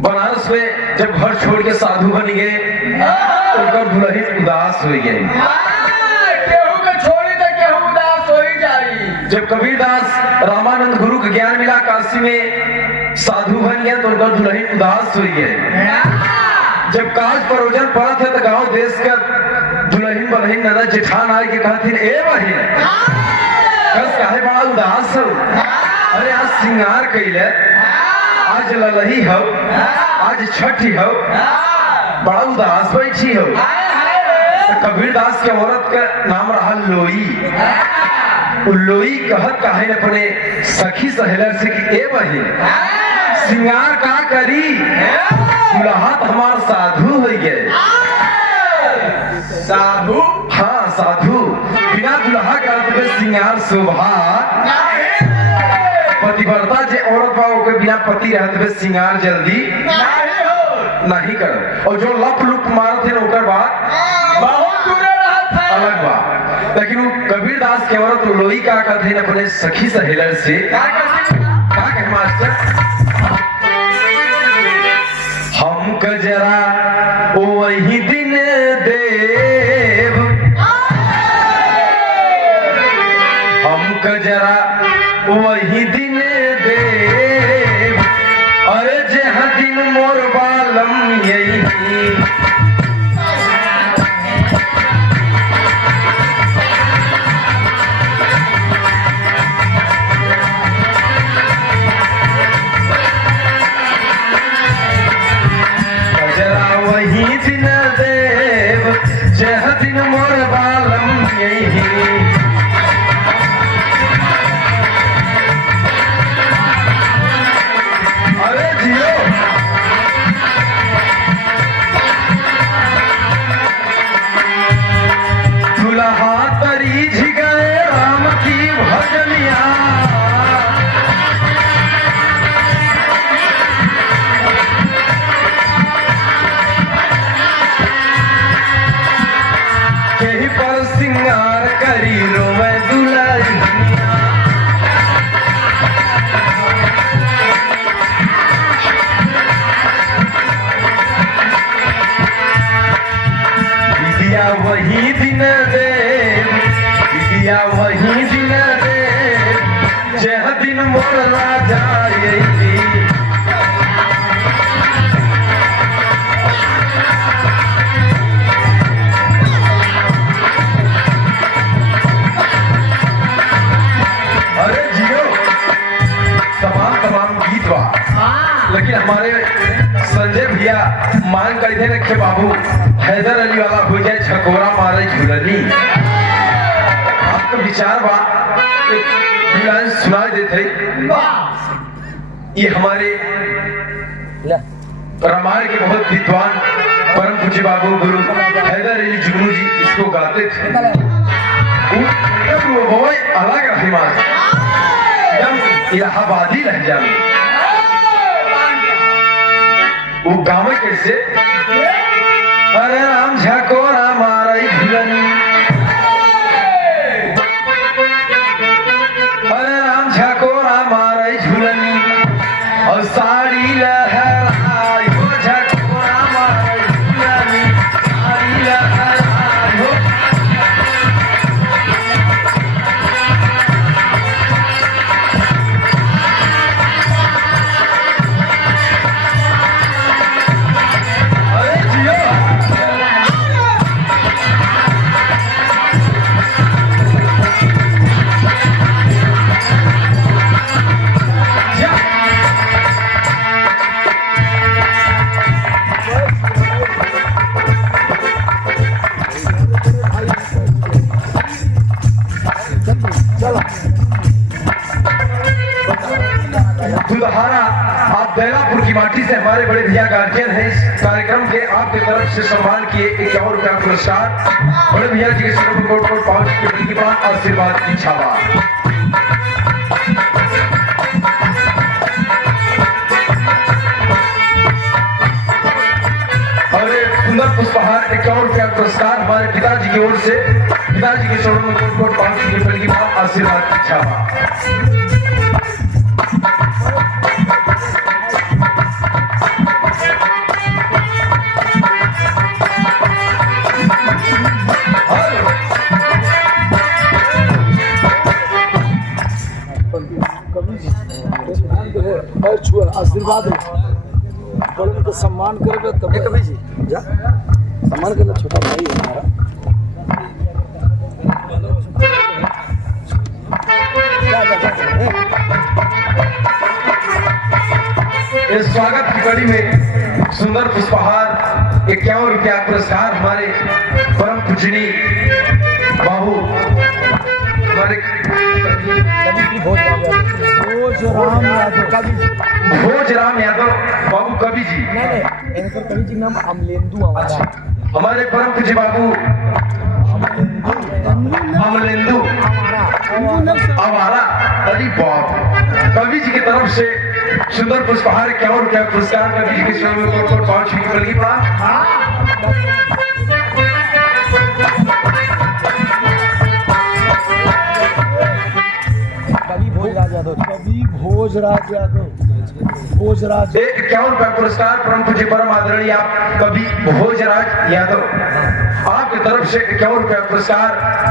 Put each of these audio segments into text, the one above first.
बनारस में जब घर छोड़ के साधु बन गए तो दुल्हन उदास हो गई। केहू के छोड़ी तो केहू उदास हो ही जाई। जब कबीरदास रामानंद गुरु का ज्ञान मिला काशी में साधु बन गए तो उनका दुल्हन उदास हो गए। जब काज परोजन पड़ा थे तो गांव देश का दुल्हन बलहीन दादा जेठान आए के कहती ए बहिन कस काहे बड़ा उदास हो। अरे आज श्रृंगार कैले, आज ललही हो, आज छठी हो, बड़ा उदास बैठी हो। तो कबीरदास के औरत का नाम रहा लोई। लोई कहत काहे न अपने सखी सहेलर से कि ए बहिन श्रृंगार का करी, दुल्हा हमार साधु हो गए। साधु? हाँ साधु। बिना दुल्हा के श्रृंगार शोभा पतिव्रता जे औरत बा के बिना पति रहते हुए श्रृंगार जल्दी नहीं कर। और जो लप लुप मारते न ओकर बाद बहुत दूरे रहत है अलग बा। लेकिन वो कबीरदास के औरत लोई का कहते हैं अपने सखी सहेलर से का कहे मास्टर हम कजरा वही दिन देव, हम कजरा वही दिन देव, अरे जह दिन मोर बालम यही। वही दिन देव जह दिन मोर बालम यही। अरे जियो दुल्हा तरी झिगए राम की भजनिया, पर श्रृंगार करी रोवे दुल्हनिया। विद्या वही दिन देव, विद्या वही दिन देव, जह दिन मोर राजा यही। लेकिन हमारे संजय भैया मान कर रखे बाबू हैदर अली वाला हो जाए छकोरा मारे झुलनी। आपका विचार बा सुना देते। ये हमारे रामायण के बहुत विद्वान परम पूज्य बाबू गुरु हैदर अली जुगनू जी इसको गाते थे। वो अलग रहीमाज एकदम इलाहाबादी लहजा में वो गाँव कैसे अरे राम झकोरा मारई झुलनी, अरे राम झकोरा मारई झुलनी, और साड़ी लहराई हो झकोरा मारई झुलनी, साड़ी लहराई हो। दुल्हारा आप दैलापुर की माटी से हमारे बड़े भैया गार्जियन हैं। इस कार्यक्रम के आपकी तरफ से सम्मान किए 51 रुपया पुरस्कार बड़े भैया जी के कोट कोट पहुंच के आशीर्वाद की छावा। और सुंदर पुष्पहार 51 रुपया पुरस्कार हमारे पिताजी की ओर से, पिताजी के चरणों में कोट कोट पहुंच के आशीर्वाद की छावा। कभी जी ध्यान दे पैर छुआ आशीर्वाद हो बड़न का सम्मान करबे तब कभी जी जा सम्मान करना छोटा भाई है हमारा जा जा जा इस स्वागत की कड़ी में सुंदर पुष्पहार 51 रुपया पुरस्कार हमारे परम पूजनी बाबू हमारे कभी की भोज राम यादव कभी भोज राम यादव बाबू कवि जी नहीं इनका कभी जी नाम अमलेंदु हमारा हमारे परम पूज्य बाबू अमलेंदु आवारा अली बाप कवि जी की तरफ से सुंदर पुष्पहार 51 रुपया पुरस्कार कवि जी के स्वयं में 5 की बल्कि पड़ा कभी भोजराज यादव 51 रुपया पुरस्कार परम पूज्य परम आदरणीय आप कवि भोजराज यादव आपकी तरफ से 51 रुपया पुरस्कार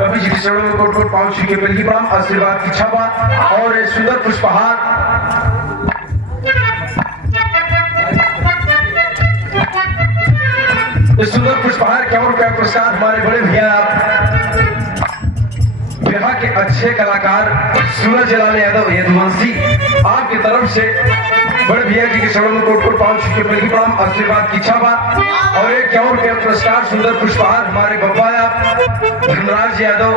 कवि जी के चरणों में कोट 5 की बल्कि पड़ा आशीर्वाद की छापा और सुंदर पुष्पहार इस सुंदर पुष्पहार 51 रुपया पुरस्कार हमारे बड़े भैया बिहार के अच्छे कलाकार सूरज लाल यादव यदुवंशी आपकी तरफ से बड़े भैया जी के चरणों में कोट 5 की बल्कि प्रणाम आशीर्वाद की छापा और 51 रुपया पुरस्कार सुंदर पुष्पहार हमारे बब्बा धनराज यादव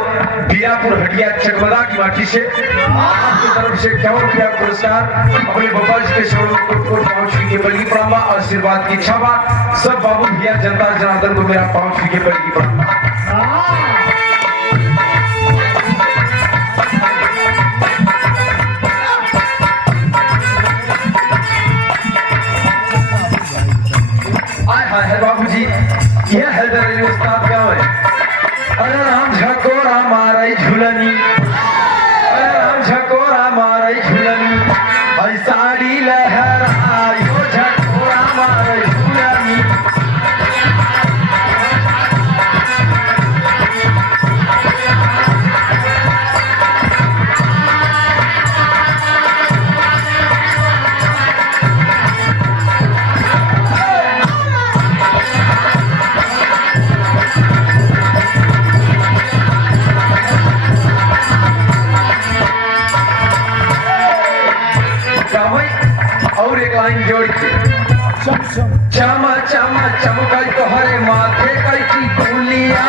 बीरापुर हटिया चकमदा की माटी से आपकी तरफ से 51 रुपया पुरस्कार अपने बब्बा जी के चरणों में कोट 5 की बल्कि प्रणाम आशीर्वाद की छापा सब बाबू भैया जनता जनार्दन को मेरा 5 की बल्कि प्रणाम है बाबू जी यह हैदर अली उस्ताद गाँव है अरे राम झकोरा मारे झुलनी अरे राम झकोरा मारे झुलनी भाई साड़ी लहरायो झकोरा मारे झुलनी और एक लाइन जोड़ के चमा चमा चमकल तोहरे माथे कैसी फूलिया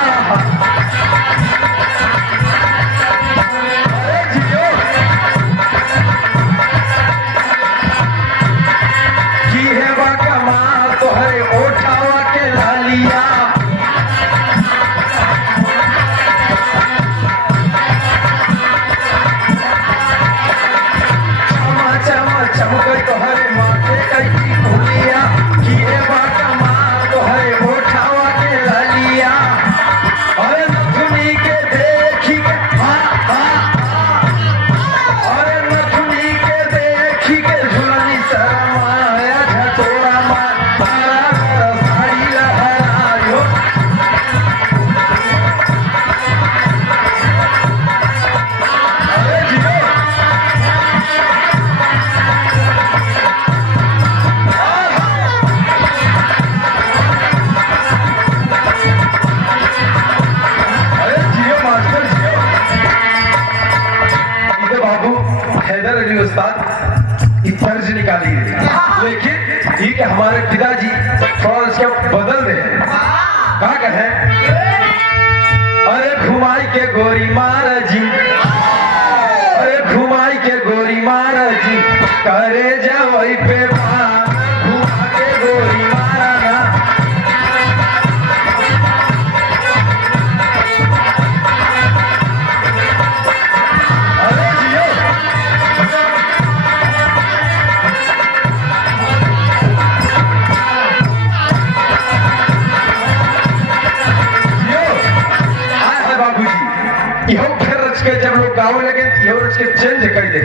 की है बाका माँ तोहरे ओठावा के लालिया चमकल तोहरे माथे कैसी फूलिया किए बाका माँ तोहरे ओठावा के लालिया अरे नथुनी के देखी के अरे नथुनी के देखी के झुलनी शरमाया झटोरा माँ तारा साड़ी लहरायो अरे जियो हैदर अली उस्ताद तर्ज निकाली है लेकिन ठीक है हमारे पिताजी थोड़ा इसके बदल रहे हैं क्या कहे अरे घुमाई के गोरी महाराजी अरे घुमाई के गोरी महाराजी करे जावई पे घुमा के गोरी महाराजा अरे जियो जब लोग गाँव लगे के चेंज कर दे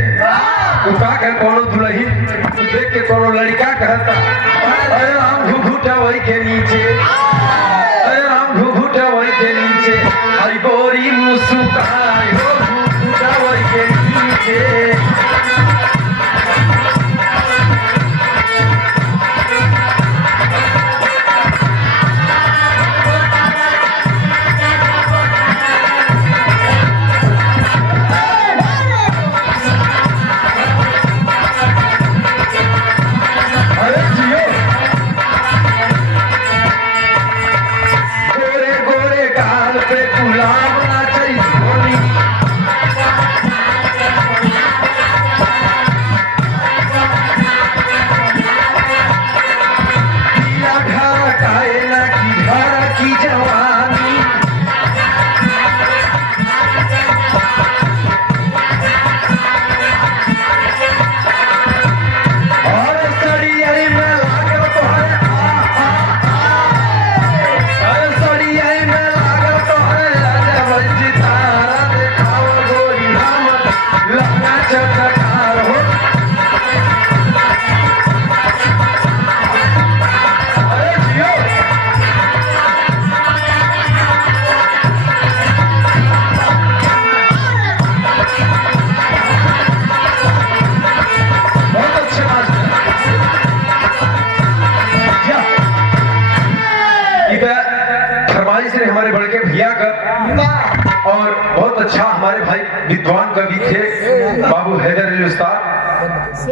तो का कह कोनो दुल्हन देख के कोनो लड़का कहता अरे राम घुघुटा वही के नीचे अरे राम घुघुटा वही के नीचे आई गोरी मुस्कुराई हो घुघुटा वही के नीचे फरमाइश रहे हमारे बड़के भैया का, और बहुत अच्छा हमारे भाई विद्वान कवि थे बाबू हैदर अली उस्ताद।